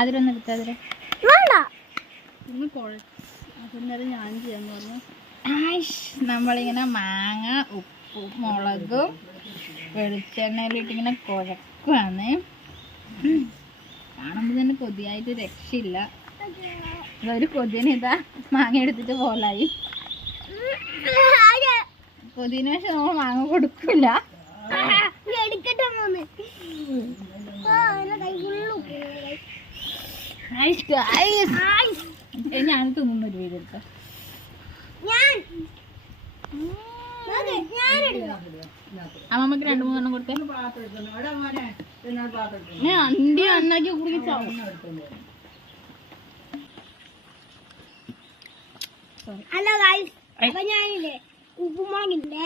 അതിലൊന്നും എടുത്തതില് ഞാൻ ചെയ്യാന്ന് പറഞ്ഞു. നമ്മളിങ്ങനെ മാങ്ങ ഉപ്പും മുളകും വെളിച്ചെണ്ണയിലിട്ടിങ്ങനെ കുഴക്കുവാണ്. കാണുമ്പോൾ തന്നെ കൊതിയായിട്ട് രക്ഷയില്ല. ഒരു കൊതിന് ഇതാ മാങ്ങ എടുത്തിട്ട് പോലായി. കൊതിന് പക്ഷെ നമ്മൾ മാങ്ങ കൊടുക്കില്ല. ഞാൻ തിന്നുന്ന ഒരു വീട് എടുത്ത അമ്മമ്മക്ക് 2-3 കൊടുത്തേ. അണ്ടി അണ്ണാക്കി കുടിച്ചാവും. ഹലോ ഗൈസ്, അപ്പൊ ഞാനില്ലേ ഉപ്പുമുളകില്ലേ